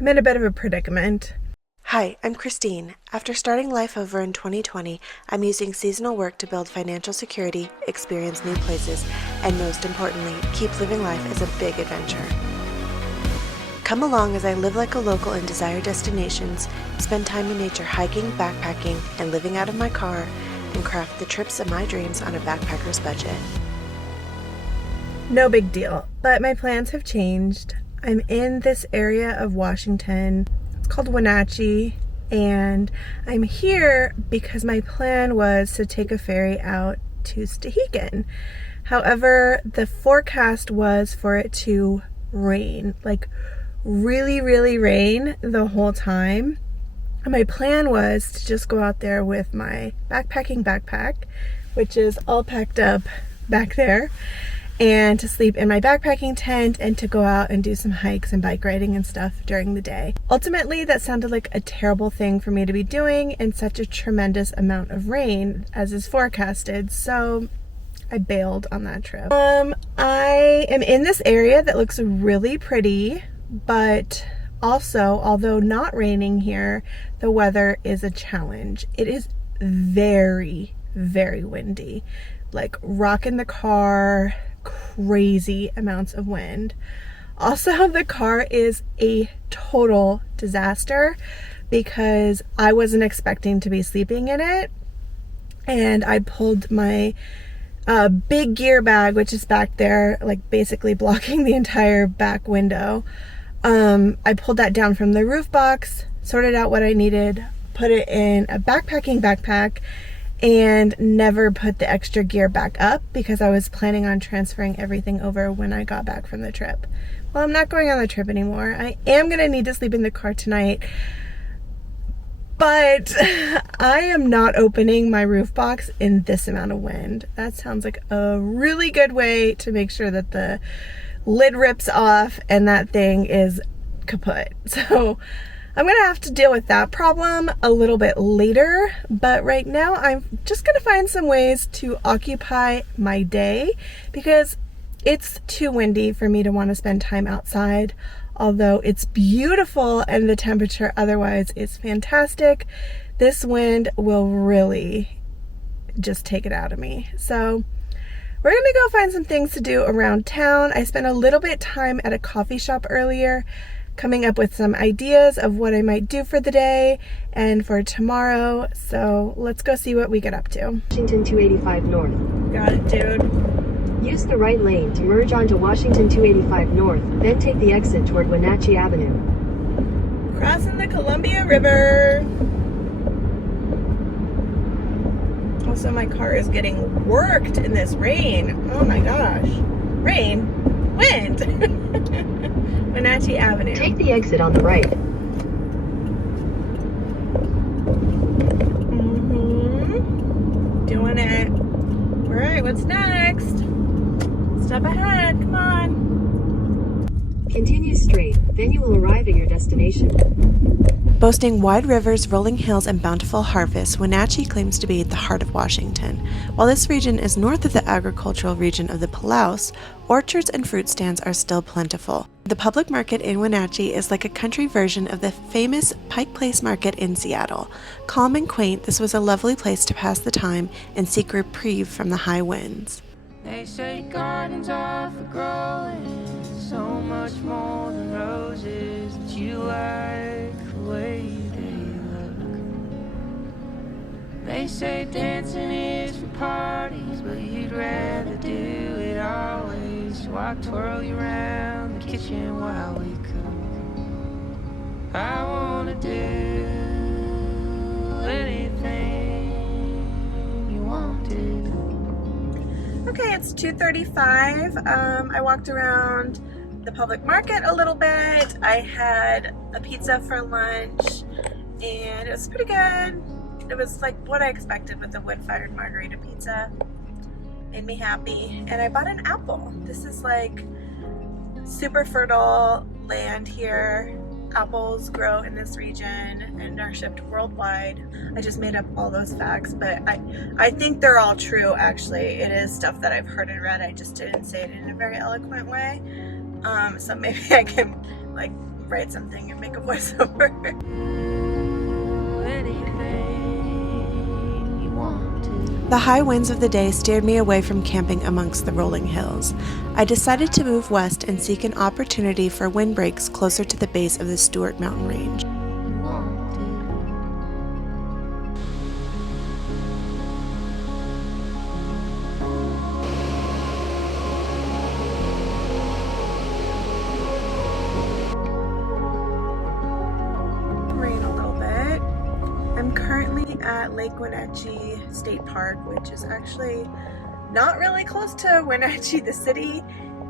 I'm in a bit of a predicament. Hi, I'm Christine. After starting life over in 2020, I'm using seasonal work to build financial security, experience new places, and most importantly, keep living life as a big adventure. Come along as I live like a local in desired destinations, spend time in nature hiking, backpacking, and living out of my car, and craft the trips of my dreams on a backpacker's budget. No big deal, but my plans have changed. I'm in this area of Washington. It's called Wenatchee, and I'm here because my plan was to take a ferry out to Stehekin. However, the forecast was for it to rain, like really, really rain the whole time. And my plan was to just go out there with my backpacking backpack, which is all packed up back there, and to sleep in my backpacking tent and to go out and do some hikes and bike riding and stuff during the day. Ultimately, that sounded like a terrible thing for me to be doing in such a tremendous amount of rain as is forecasted, so I bailed on that trip. I am in this area that looks really pretty, but also, although not raining here, the weather is a challenge. It is very, very windy, like rocking the car, crazy amounts of wind. Also, the car is a total disaster because I wasn't expecting to be sleeping in it, and I pulled my big gear bag, which is back there, like basically blocking the entire back window. I pulled that down from the roof box, sorted out what I needed, put it in a backpacking backpack, and never put the extra gear back up because I was planning on transferring everything over when I got back from the trip. Well, I'm not going on the trip anymore. I am going to need to sleep in the car tonight, but I am not opening my roof box in this amount of wind. That sounds like a really good way to make sure that the lid rips off and that thing is kaput. So I'm gonna have to deal with that problem a little bit later, but right now I'm just gonna find some ways to occupy my day because it's too windy for me to want to spend time outside. Although it's beautiful and the temperature otherwise is fantastic, this wind will really just take it out of me. So we're gonna go find some things to do around town. I spent a little bit time at a coffee shop earlier, coming up with some ideas of what I might do for the day and for tomorrow. So let's go see what we get up to. Washington 285 North. Got it, dude. Use the right lane to merge onto Washington 285 North, then take the exit toward Wenatchee Avenue. Crossing the Columbia River. Also, my car is getting worked in this rain. Oh my gosh. Rain? Wind! Wenatchee Avenue. Take the exit on the right. Doing it. Alright, what's next? Step ahead, come on. Continue straight, then you will arrive at your destination. Boasting wide rivers, rolling hills, and bountiful harvests, Wenatchee claims to be the heart of Washington. While this region is north of the agricultural region of the Palouse, orchards and fruit stands are still plentiful. The public market in Wenatchee is like a country version of the famous Pike Place Market in Seattle. Calm and quaint, this was a lovely place to pass the time and seek reprieve from the high winds. They say gardens are for growing so much more than roses, but you like the way they look. They say dancing is for parties, but you'd rather do it always. So I twirl you around the kitchen while we cook. I wanna do anything you want to. Okay, it's 2:35. I walked around the public market a little bit. I had a pizza for lunch and it was pretty good. It was like what I expected with the wood-fired margarita pizza. Made me happy. And I bought an apple. This is like super fertile land here. Apples grow in this region and are shipped worldwide. I just made up all those facts, but I think they're all true actually. It is stuff that I've heard and read. I just didn't say it in a very eloquent way. So maybe I can like write something and make a voiceover. Anything you want to. The high winds of the day steered me away from camping amongst the rolling hills. I decided to move west and seek an opportunity for windbreaks closer to the base of the Stewart Mountain Range. You want to. Rain a little bit. I'm currently at Lake Wenatchee State Park, which is actually not really close to Wenatchee, the city.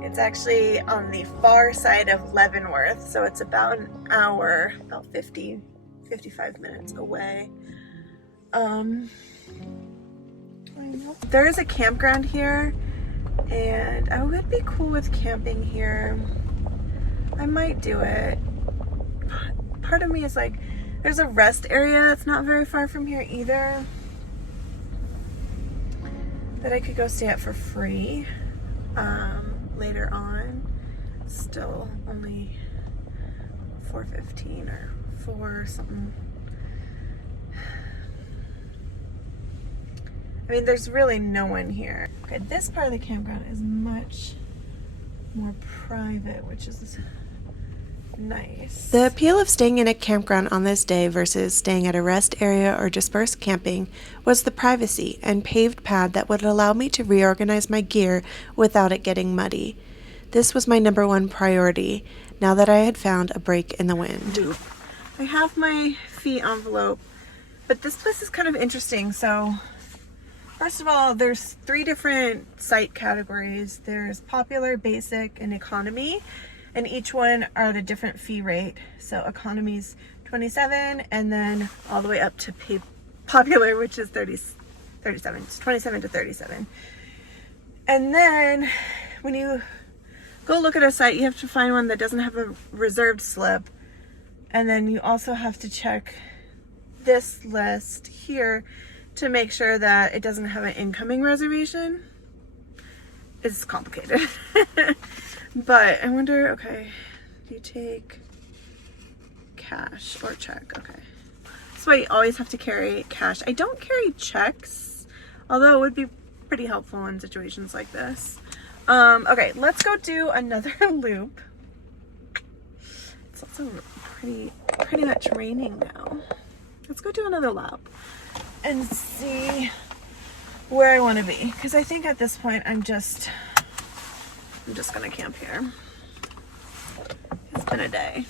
It's actually on the far side of Leavenworth, so it's about an hour, about 55 minutes away. There is a campground here, and I would be cool with camping here. I might do it. Part of me is like, there's a rest area that's not very far from here either that I could go stay at for free later on. Still only $4.15 or $4 something. I mean, there's really no one here. Okay, this part of the campground is much more private, which is nice. The appeal of staying in a campground on this day versus staying at a rest area or dispersed camping was the privacy and paved pad that would allow me to reorganize my gear without it getting muddy. This was my number one priority now that I had found a break in the wind. I have my fee envelope, but this place is kind of interesting. So first of all, there's 3 different site categories. There's popular, basic, and economy. And each one are the different fee rate. So economy's $27, and then all the way up to popular, which is $37. It's $27 to $37. And then when you go look at a site, you have to find one that doesn't have a reserved slip. And then you also have to check this list here to make sure that it doesn't have an incoming reservation. It's complicated. But I wonder, okay, do you take cash or check? Okay. So I always have to carry cash. I don't carry checks, although it would be pretty helpful in situations like this. Okay, let's go do another loop. It's also pretty much raining now. Let's go do another lap and see where I want to be. Because I think at this point I'm just gonna camp here. It's been a day.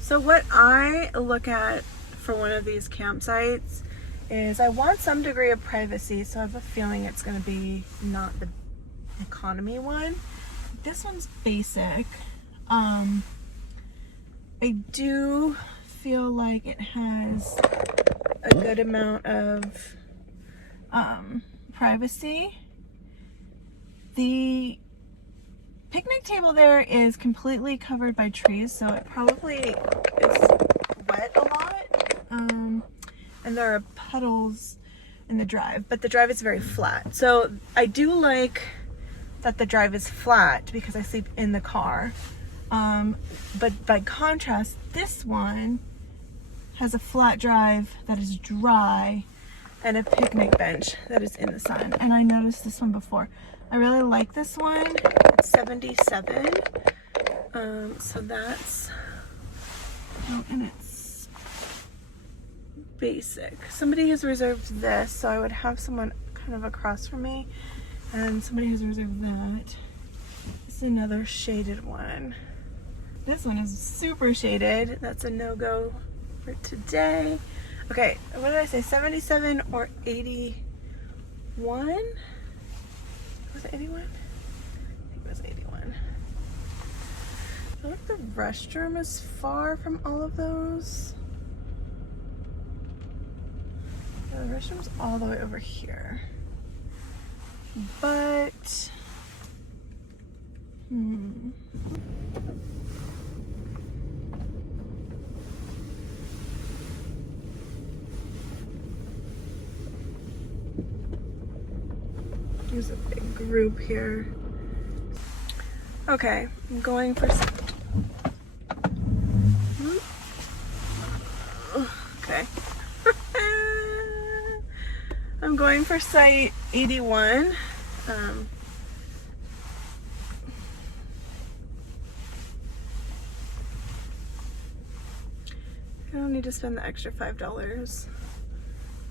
So what I look at for one of these campsites is I want some degree of privacy, so I have a feeling it's gonna be not the economy one. This one's basic. I do feel like it has a good amount of privacy. The picnic table there is completely covered by trees, so it probably is wet a lot. And there are puddles in the drive, but the drive is very flat. So I do like that the drive is flat because I sleep in the car. But by contrast, this one has a flat drive that is dry and a picnic bench that is in the sun. And I noticed this one before. I really like this one. It's 77. So that's, oh, and it's basic. Somebody has reserved this, so I would have someone kind of across from me. And somebody has reserved that. This is another shaded one. This one is super shaded. That's a no-go for today. Okay, what did I say? 77 or 81? Was it 81? I think it was 81. I feel like the restroom is far from all of those. Yeah, the restroom's all the way over here. But, there's a big group here. Okay, I'm going for going for site 81. I don't need to spend the extra $5.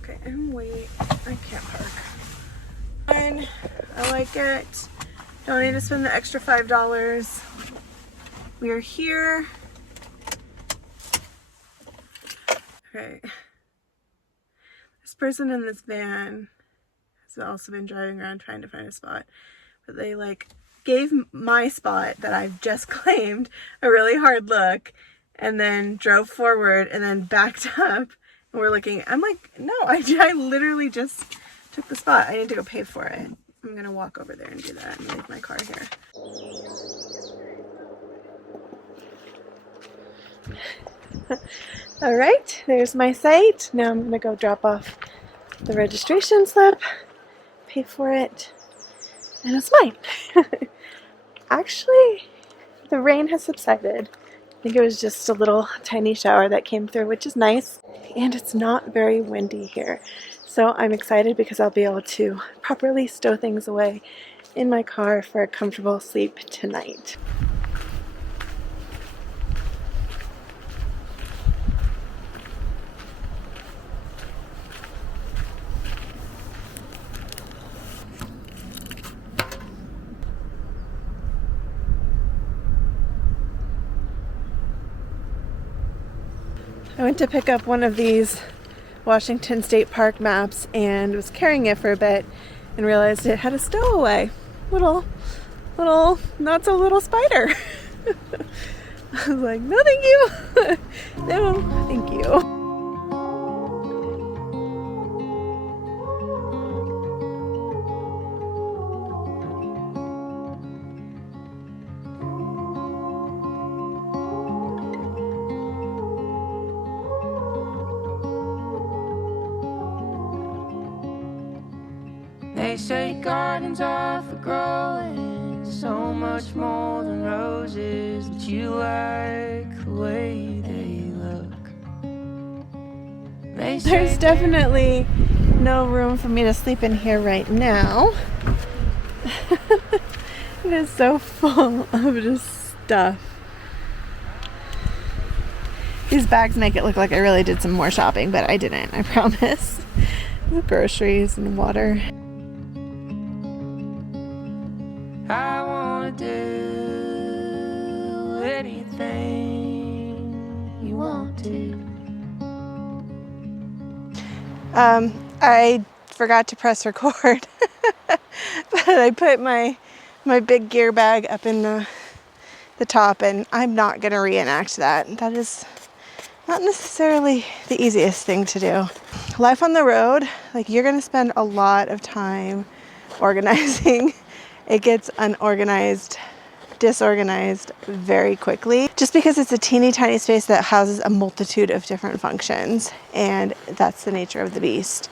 Okay, and wait, I can't park. Fine, I like it. Don't need to spend the extra $5. We are here. Okay. This person in this van has also been driving around trying to find a spot, but they like gave my spot that I've just claimed a really hard look and then drove forward and then backed up, and we're looking. I'm like, no, I literally just took the spot. I need to go pay for it. I'm gonna walk over there and do that and leave my car here. All right, there's my site. Now I'm gonna go drop off the registration slip, pay for it, and it's mine. Actually, the rain has subsided. I think it was just a little tiny shower that came through, which is nice. And it's not very windy here. So I'm excited because I'll be able to properly stow things away in my car for a comfortable sleep tonight. I went to pick up one of these Washington State Park maps and was carrying it for a bit and realized it had a stowaway. Little, not so little spider. I was like, no thank you. No, thank you. They say gardens are for growing so much more than roses, but you like the way they look. There's definitely no room for me to sleep in here right now. It is so full of just stuff. These bags make it look like I really did some more shopping, but I didn't, I promise. Groceries and water. I wanna do anything you want to. I forgot to press record, but I put my big gear bag up in the top, and I'm not gonna reenact that. That is not necessarily the easiest thing to do. Life on the road, like, you're gonna spend a lot of time organizing. It gets unorganized, disorganized very quickly, just because it's a teeny tiny space that houses a multitude of different functions, and that's the nature of the beast.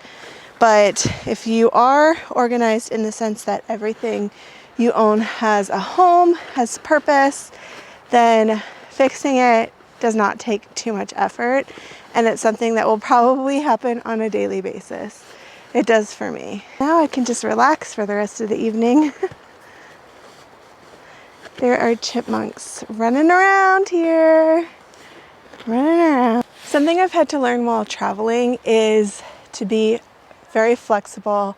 But if you are organized in the sense that everything you own has a home, has purpose, then fixing it does not take too much effort, and it's something that will probably happen on a daily basis. It does for me. Now I can just relax for the rest of the evening. There are chipmunks running around here. Running around. Something I've had to learn while traveling is to be very flexible,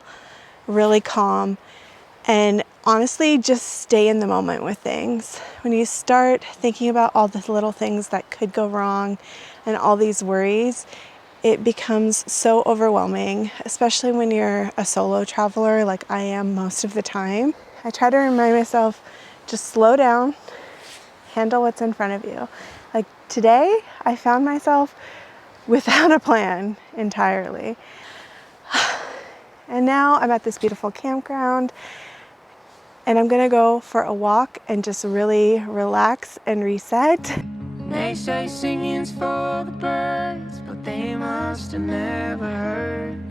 really calm, and honestly just stay in the moment with things. When you start thinking about all the little things that could go wrong and all these worries, it becomes so overwhelming, especially when you're a solo traveler like I am most of the time. I try to remind myself, just slow down, handle what's in front of you. Like today, I found myself without a plan entirely. And now I'm at this beautiful campground, and I'm gonna go for a walk and just really relax and reset. They say singing's for the birds, but they must have never heard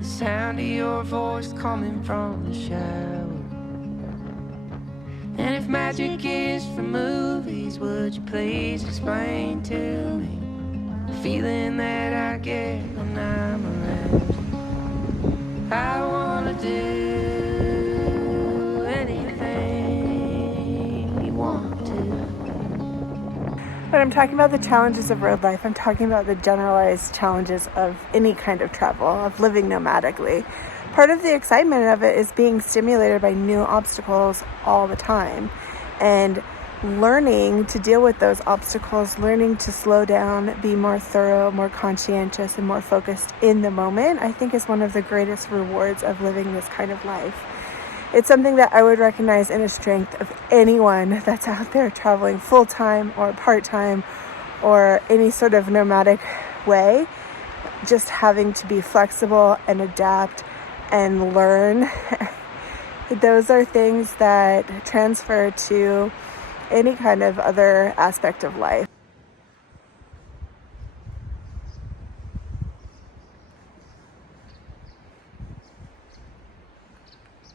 the sound of your voice coming from the shower. And if magic is for movies, would you please explain to me the feeling that I get when I'm around you? I wanna do anything you want to. When I'm talking about the challenges of road life, I'm talking about the generalized challenges of any kind of travel, of living nomadically. Part of the excitement of it is being stimulated by new obstacles all the time and learning to deal with those obstacles, learning to slow down, be more thorough, more conscientious, and more focused in the moment, I think is one of the greatest rewards of living this kind of life. It's something that I would recognize in a strength of anyone that's out there traveling full-time or part-time or any sort of nomadic way, just having to be flexible and adapt and learn. Those are things that transfer to any kind of other aspect of life.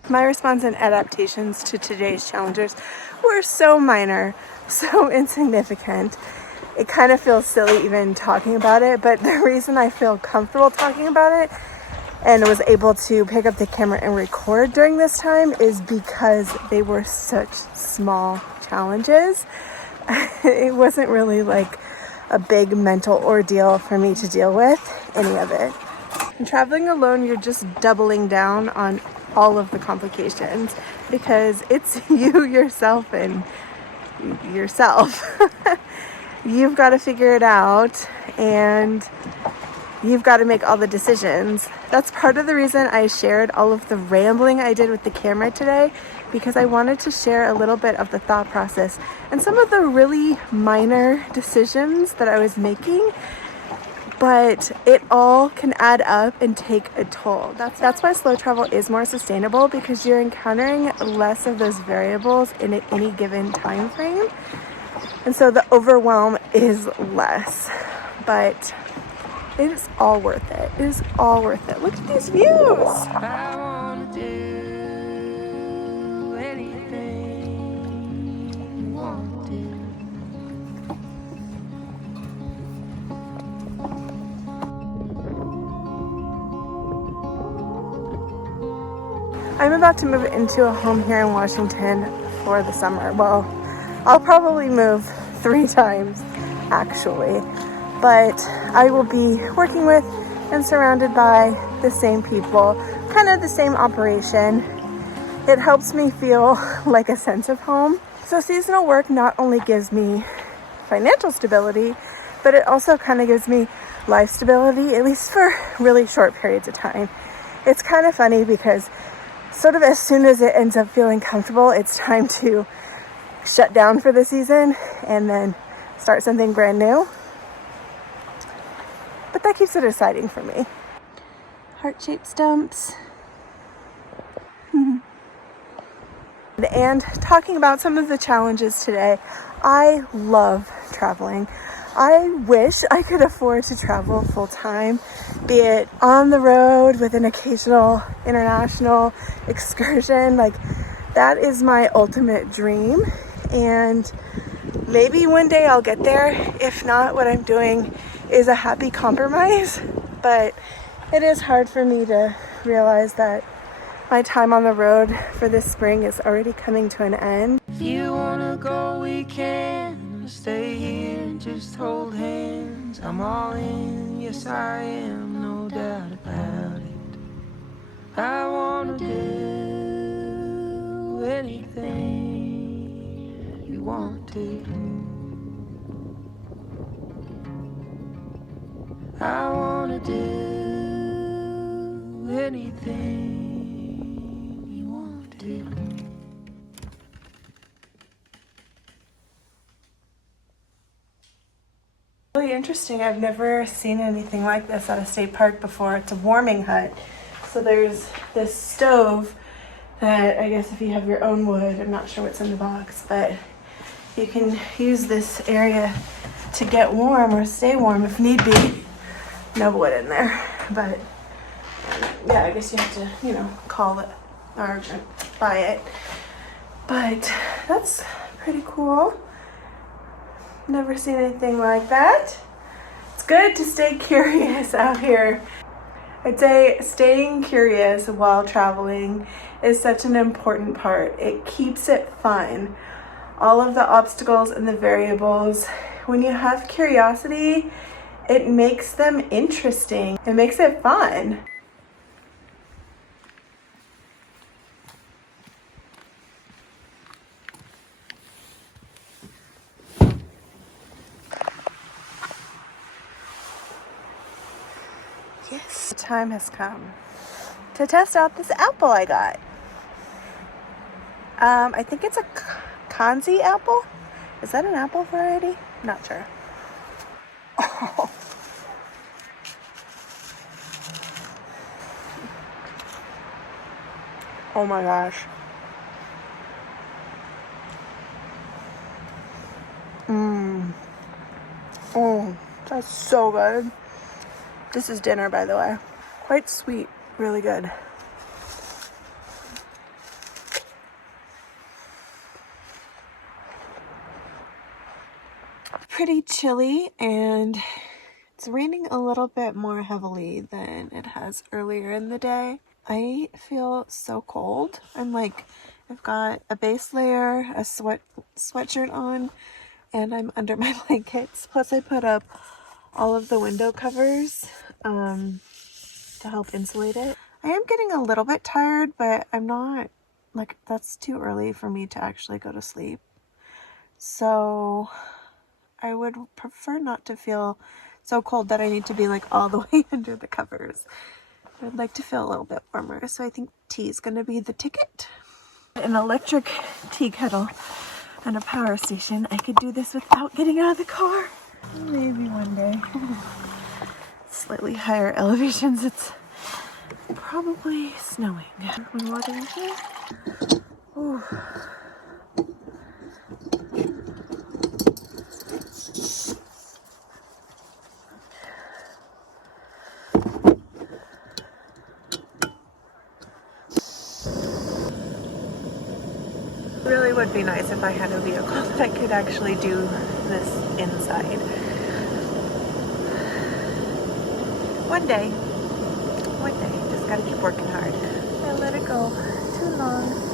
My response and adaptations to today's challenges were so minor, so insignificant. It kind of feels silly even talking about it, but the reason I feel comfortable talking about it and was able to pick up the camera and record during this time is because they were such small challenges. It wasn't really like a big mental ordeal for me to deal with, any of it. And traveling alone, you're just doubling down on all of the complications because it's you, yourself, and yourself. You've got to figure it out and you've got to make all the decisions. That's part of the reason I shared all of the rambling I did with the camera today, because I wanted to share a little bit of the thought process and some of the really minor decisions that I was making, but it all can add up and take a toll. That's why slow travel is more sustainable, because you're encountering less of those variables in any given time frame. And so the overwhelm is less, but it is all worth it. It is all worth it. Look at these views. I wanna do anything you want to. I'm about to move into a home here in Washington for the summer. Well, I'll probably move 3 times actually, but I will be working with and surrounded by the same people, kind of the same operation. It helps me feel like a sense of home. So seasonal work not only gives me financial stability, but it also kind of gives me life stability, at least for really short periods of time. It's kind of funny because sort of as soon as it ends up feeling comfortable, it's time to shut down for the season and then start something brand new. But that keeps it exciting for me. Heart-shaped stumps. And talking about some of the challenges today, I love traveling. I wish I could afford to travel full time, be it on the road with an occasional international excursion. Like, that is my ultimate dream. And maybe one day I'll get there. If not, what I'm doing is a happy compromise. But it is hard for me to realize that my time on the road for this spring is already coming to an end. If you wanna go, we can. Stay here and just hold hands. I'm all in, yes I am, no doubt about it. I wanna do anything you want to. I wanna do anything you want to. Really interesting. I've never seen anything like this at a state park before. It's a warming hut. So there's this stove that I guess if you have your own wood, I'm not sure what's in the box, but you can use this area to get warm or stay warm if need be. No wood in there, but yeah, I guess you have to, call it or buy it. But that's pretty cool. Never seen anything like that. It's good to stay curious out here. I'd say staying curious while traveling is such an important part. It keeps it fun. All of the obstacles and the variables, when you have curiosity, it makes them interesting. It makes it fun. Yes, the time has come to test out this apple I got. I think it's a kanzi apple. Is that an apple variety? Not sure. Oh. Oh my gosh. Oh, that's so good. This is dinner, by the way. Quite sweet, really good. Pretty chilly, and it's raining a little bit more heavily than it has earlier in the day. I feel so cold. I've got a base layer, a sweatshirt on, and I'm under my blankets. Plus I put up all of the window covers to help insulate it. I am getting a little bit tired, but I'm not, that's too early for me to actually go to sleep. So I would prefer not to feel so cold that I need to be all the way under the covers. I'd like to feel a little bit warmer, so I think tea is going to be the ticket. An electric tea kettle and a power station. I could do this without getting out of the car. Maybe one day. Slightly higher elevations, it's probably snowing. When water in here. Ooh. It really would be nice if I had a vehicle that I could actually do this inside. One day, just gotta keep working hard. I let it go too long.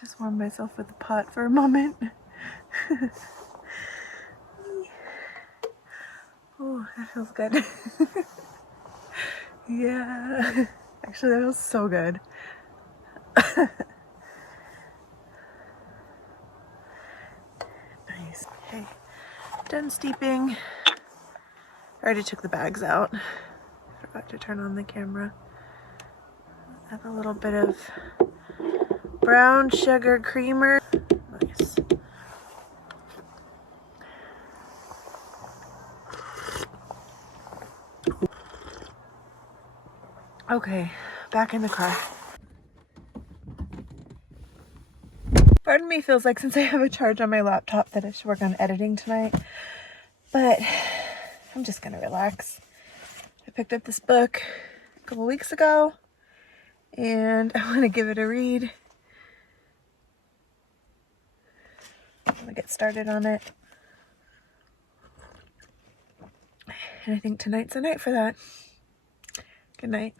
Just warm myself with the pot for a moment. Oh, that feels good. Yeah. Actually, that feels so good. Nice. Okay. Done steeping. I already took the bags out. Forgot to turn on the camera. Add a little bit of brown sugar creamer. Nice. Okay, back in the car. Part of me feels like since I have a charge on my laptop that I should work on editing tonight, but I'm just gonna relax. I picked up this book a couple weeks ago and I want to give it a read. I want to get started on it. And I think tonight's the night for that. Good night.